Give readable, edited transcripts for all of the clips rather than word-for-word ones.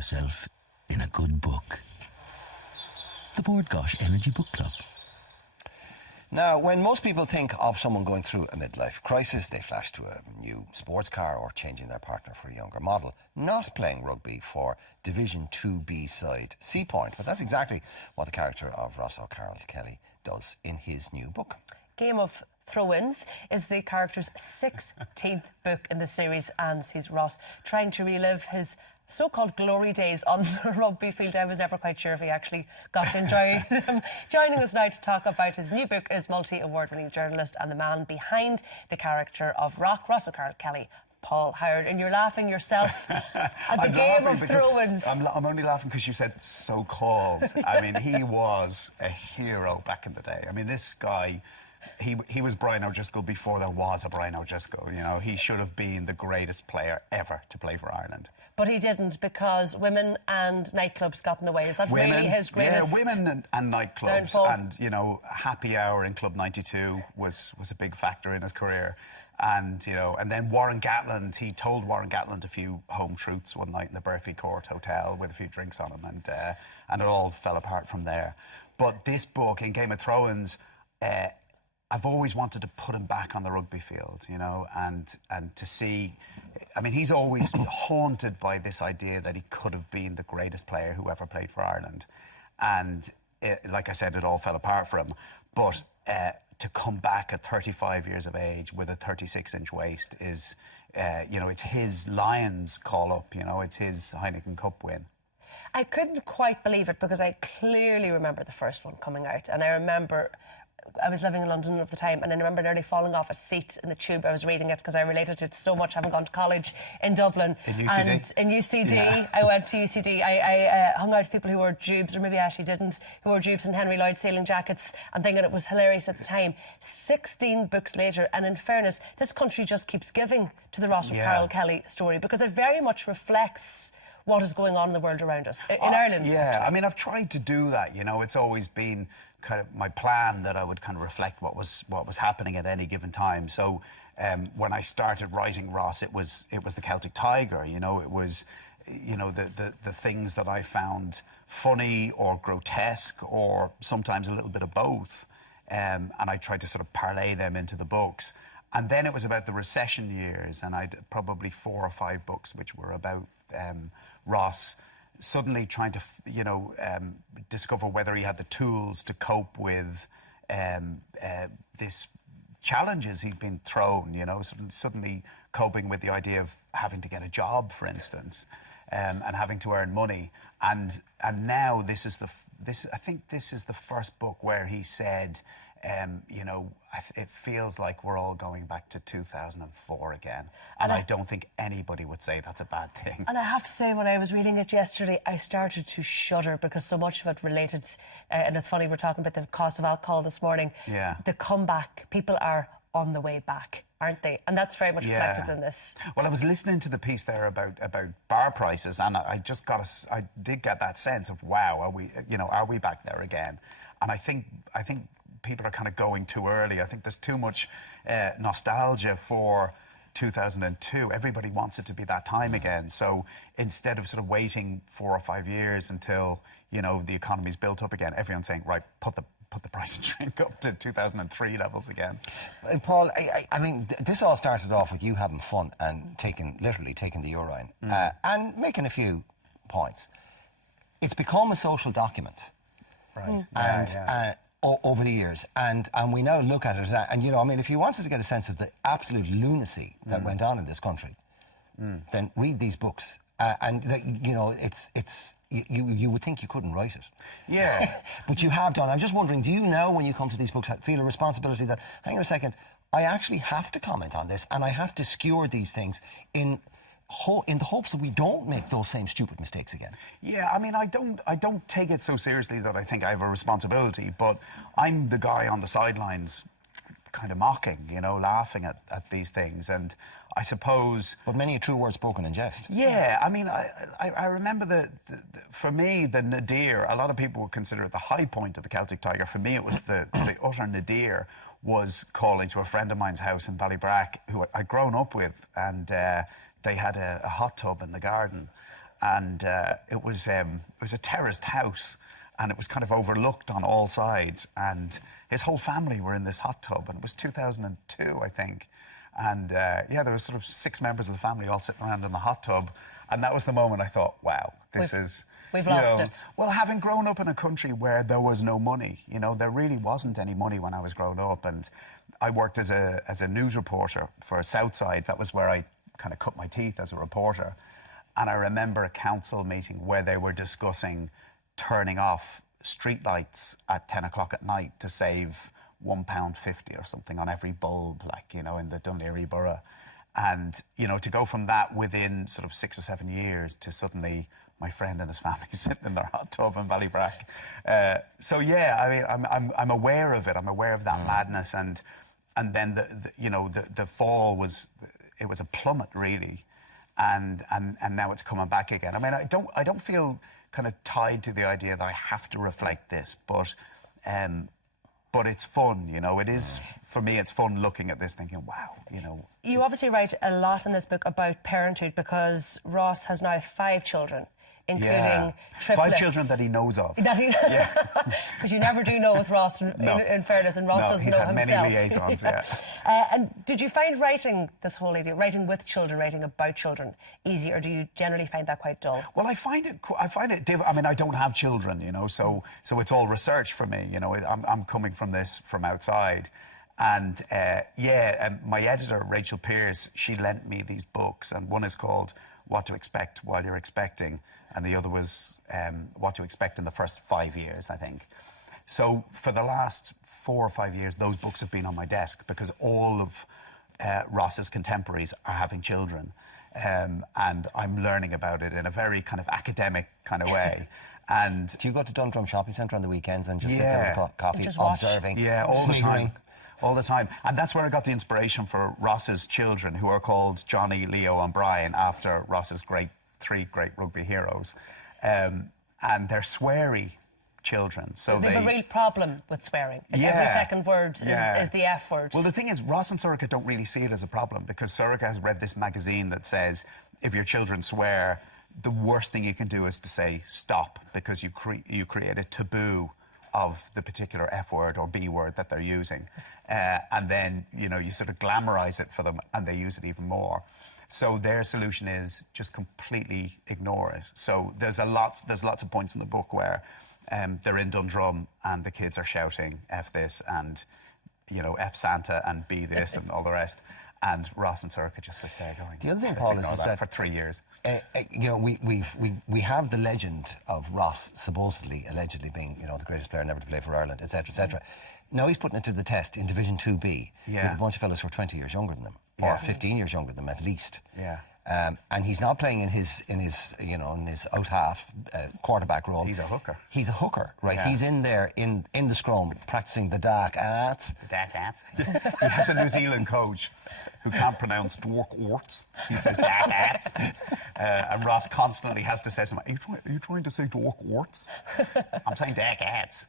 yourself in a good book. The Board Gosh Energy Book Club. Now, when most people think of someone going through a midlife crisis, they flash to a new sports car or changing their partner for a younger model, not playing rugby for Division 2B side Sea Point. But that's exactly what the character of Ross O'Carroll Kelly does in his new book. Game of Throw-ins is the character's 16th book in the series, and sees Ross trying to relive his so-called glory days on the rugby field. I was never quite sure if he actually got to enjoy them. Joining us now to talk about his new book is multi-award-winning journalist and the man behind the character of Ross O'Carroll Kelly, Paul Howard. And you're laughing yourself at the Game of Throw-ins. I'm only laughing because you said so-called. I mean, he was a hero back in the day. I mean, this guy... He was Brian O'Driscoll before there was a Brian O'Driscoll. You know, he should have been the greatest player ever to play for Ireland. But he didn't, because women and nightclubs got in the way. Is that really his greatest? Yeah, women and nightclubs downfall? And, you know, happy hour in Club 92 was a big factor in his career. And, you know, and then Warren Gatland, he told Warren Gatland a few home truths one night in the Berkeley Court Hotel with a few drinks on him, and it all fell apart from there. But this book, in Game of Throw-ins, I've always wanted to put him back on the rugby field, you know, and to see... I mean, he's always haunted by this idea that he could have been the greatest player who ever played for Ireland. And, like I said, it all fell apart for him. But to come back at 35 years of age with a 36-inch waist is, you know, it's his Lions call-up, you know, it's his Heineken Cup win. I couldn't quite believe it, because I clearly remember the first one coming out, and I remember... I was living in London at the time, and I remember nearly falling off a seat in the tube. I was reading it because I related to it so much, having gone to college in Dublin. In UCD? And in UCD, yeah. I went to UCD. I hung out with people who wore jubes, or maybe I actually didn't, who wore jubes and Henry Lloyd sailing jackets, and thinking it was hilarious at the time. 16 books later, and in fairness, this country just keeps giving to the Ross O'Carroll Kelly story, because it very much reflects what is going on in the world around us, in Ireland. Yeah, I mean, I've tried to do that, you know. It's always been kind of my plan that I would kind of reflect what was happening at any given time. So when I started writing Ross, it was the Celtic Tiger, you know. It was, you know, the things that I found funny or grotesque, or sometimes a little bit of both, and I tried to sort of parlay them into the books. And then it was about the recession years, and I'd probably 4 or 5 books which were about Ross suddenly trying to, you know, discover whether he had the tools to cope with these challenges he'd been thrown, you know, suddenly coping with the idea of having to get a job, for instance, and having to earn money. And now I think this is the first book where he said, you know, it feels like we're all going back to 2004 again. And I don't think anybody would say that's a bad thing. And I have to say, when I was reading it yesterday, I started to shudder, because so much of it related, and it's funny, we're talking about the cost of alcohol this morning. Yeah. The comeback, people are on the way back, aren't they? And that's very much reflected in this. Well, I was listening to the piece there about bar prices, and I did get that sense of, wow, are we back there again? And I think people are kind of going too early. I think there's too much nostalgia for 2002. Everybody wants it to be that time again. So instead of sort of waiting 4 or 5 years until, you know, the economy's built up again, everyone's saying, right, put the price of drink up to 2003 levels again. Paul, I mean, this all started off with you having fun and literally taking the urine and making a few points. It's become a social document. Right. And over the years, and we now look at it, and, you know, I mean, if you wanted to get a sense of the absolute lunacy that went on in this country, then read these books, and, you know, you would think you couldn't write it. Yeah. But you have done. I'm just wondering, do you now, when you come to these books, feel a responsibility that, hang on a second, I actually have to comment on this, and I have to skewer these things in the hopes that we don't make those same stupid mistakes again? Yeah, I mean, I don't take it so seriously that I think I have a responsibility, but I'm the guy on the sidelines kind of mocking, you know, laughing at these things, and I suppose... But many a true word spoken in jest. Yeah, I mean, I remember for me, the nadir, a lot of people would consider it the high point of the Celtic Tiger. For me, it was the utter nadir, was calling to a friend of mine's house in Ballybrack, who I'd grown up with, and they had a hot tub in the garden. and it was a terraced house, and it was kind of overlooked on all sides, and his whole family were in this hot tub, and it was 2002, I think. And yeah, there was sort of 6 members of the family all sitting around in the hot tub. And that was the moment I thought, wow, We've lost it. Well, having grown up in a country where there was no money, there really wasn't any money when I was growing up. And I worked as a news reporter for Southside. That was where I kind of cut my teeth as a reporter. And I remember a council meeting where they were discussing turning off streetlights at 10 o'clock at night to save £1.50 or something on every bulb, in the Dún Laoghaire borough. And, to go from that within sort of 6 or 7 years to suddenly my friend and his family sitting in their hot tub in Ballybrack. So, yeah, I mean, I'm aware of it. I'm aware of that madness. And then, the fall was a plummet, really. And now it's coming back again. I mean, I don't feel kind of tied to the idea that I have to reflect this, but it's fun, It is, for me, it's fun looking at this, thinking, wow, You obviously write a lot in this book about parenthood because Ross has now 5 children, including triplets. 5 children that he knows of. But you never do know with Ross, in fairness, and Ross doesn't know himself. He's had many liaisons, And did you find writing this whole idea, writing with children, writing about children, easy, or do you generally find that quite dull? Well, I find it I mean, I don't have children, so it's all research for me. I'm coming from this from outside. And my editor, Rachel Pearce, she lent me these books, and one is called What to Expect While You're Expecting, and the other was What to Expect in the First 5 Years, I think. So for the last 4 or 5 years, those books have been on my desk because all of Ross's contemporaries are having children, and I'm learning about it in a very kind of academic kind of way. And do you go to Dundrum Shopping Centre on the weekends and just sit there with coffee, observing, all the sneering? time. All the time. And that's where I got the inspiration for Ross's children, who are called Johnny, Leo and Brian, after Ross's 3 great rugby heroes. And they're sweary children. So they have a real problem with swearing. Every second word is the F word. Well, the thing is, Ross and Sorcha don't really see it as a problem because Sorcha has read this magazine that says if your children swear, the worst thing you can do is to say stop, because you create a taboo of the particular F word or B word that they're using. And then, you sort of glamorize it for them and they use it even more. So their solution is just completely ignore it. So there's lots of points in the book where they're in Dundrum and the kids are shouting F this and, F Santa and B this and all the rest. And Ross and Sorcha just sit there going, the other thing, Paul, is that for 3 years. We have the legend of Ross allegedly being, the greatest player never to play for Ireland, etc., etc. Now he's putting it to the test in Division 2B with a bunch of fellas who are 20 years younger than him, or 15 years younger than him at least. And he's not playing in his out half quarterback role. He's a hooker. He's a hooker, right? Yeah. He's in there in the scrum practicing the dark arts. Dark arts. He has a New Zealand coach who can't pronounce Dwark Orts. He says dark arts. And Ross constantly has to say something. Are you trying to say Dwark Orts? I'm saying dark arts.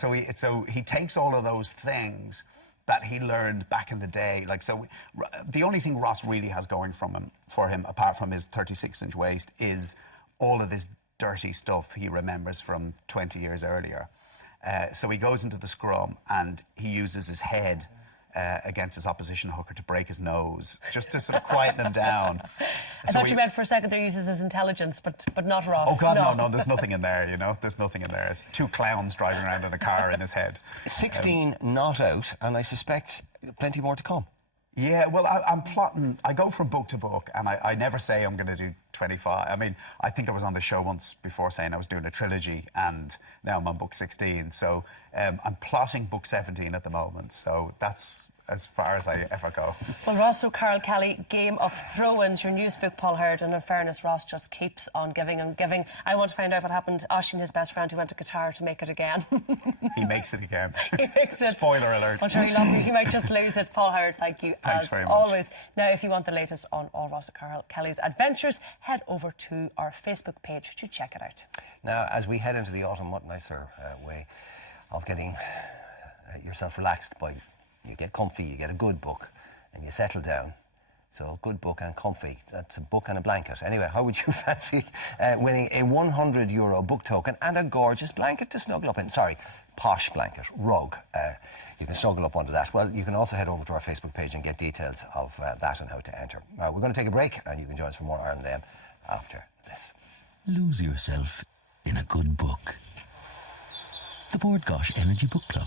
So he takes all of those things that he learned back in the day. The only thing Ross really has going for him, apart from his 36-inch waist, is all of this dirty stuff he remembers from 20 years earlier. So he goes into the scrum and he uses his head against his opposition hooker to break his nose, just to sort of quieten him down. I thought you meant for a second there he uses his intelligence, but not Ross. Oh, God, no, there's nothing in there, There's nothing in there. It's 2 clowns driving around in a car in his head. 16 not out, and I suspect plenty more to come. Yeah, well, I'm plotting. I go from book to book, and I never say I'm going to do 25. I mean, I think I was on the show once before saying I was doing a trilogy, and now I'm on book 16. So I'm plotting book 17 at the moment. So that's as far as I ever go. Well, Ross O'Carroll Kelly, Game of Throw-ins, your news book, Paul Hurd, and in fairness, Ross just keeps on giving and giving. I want to find out what happened to Oisín, his best friend, who went to Qatar to make it again. He makes it again. He makes it. Spoiler alert. I'm sure he might just lose it. Paul Hurd, thank you. Thanks as very much. always. Now, if you want the latest on all Ross O'Carroll Kelly's adventures, head over to our Facebook page to check it out. Now, as we head into the autumn, what nicer way of getting yourself relaxed by... You get comfy, you get a good book, and you settle down So a good book and comfy. That's a book and a blanket. Anyway, how would you fancy winning a €100 book token and a gorgeous blanket to snuggle up in? Sorry, posh blanket, rug. You can snuggle up under that. Well, you can also head over to our Facebook page and get details of that and how to enter. We're going to take a break and you can join us for more Ireland AM after this. Lose yourself in a good book. The Board Gosh Energy Book Club.